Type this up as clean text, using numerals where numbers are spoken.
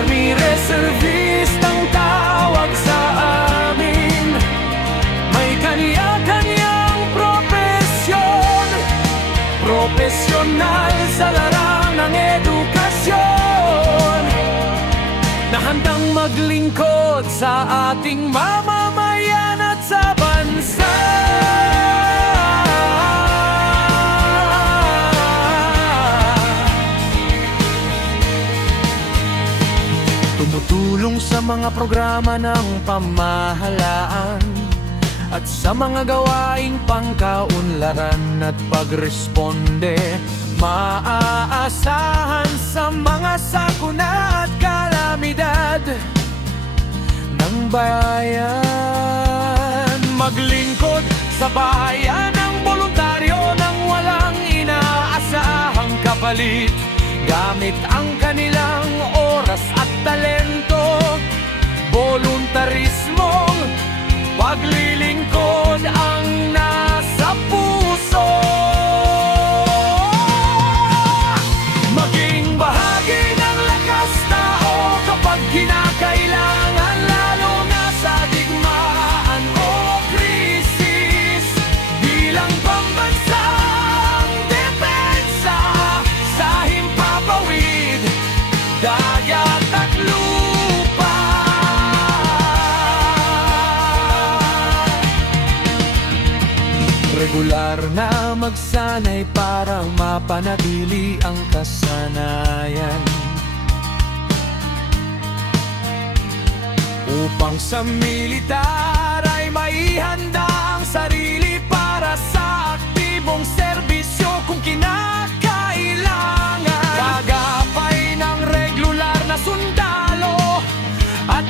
Army Reservist ang tawag sa amin. May kanya-kanyang profesyon, profesional sa larangan ng edukasyon, na handang maglingkod sa ating mamamayan at sa bansa. Tumutulong sa mga programa ng pamahalaan at sa mga gawaing pangkaunlaran at pagresponde. Maaasahan sa mga sakuna at kalamidad ng bayan. Maglingkod sa bayan ng voluntaryo nang walang inaasahang kapalit, gamit ang kanilang oras at talento. Voluntarismong paglilingkod ang nasa puso. Maging bahagi ng lakas tao kapag kinakailangan, lalo na sa digmaan o krisis. Bilang pambansang depensa sa himpapawid, dagat at lupa. Regular na magsanay para mapanatili ang kasanayan, upang sa militar ay maihanda ang sarili para sa aktibong serbisyo kung kinakailangan. Kagapay ng regular na sundalo at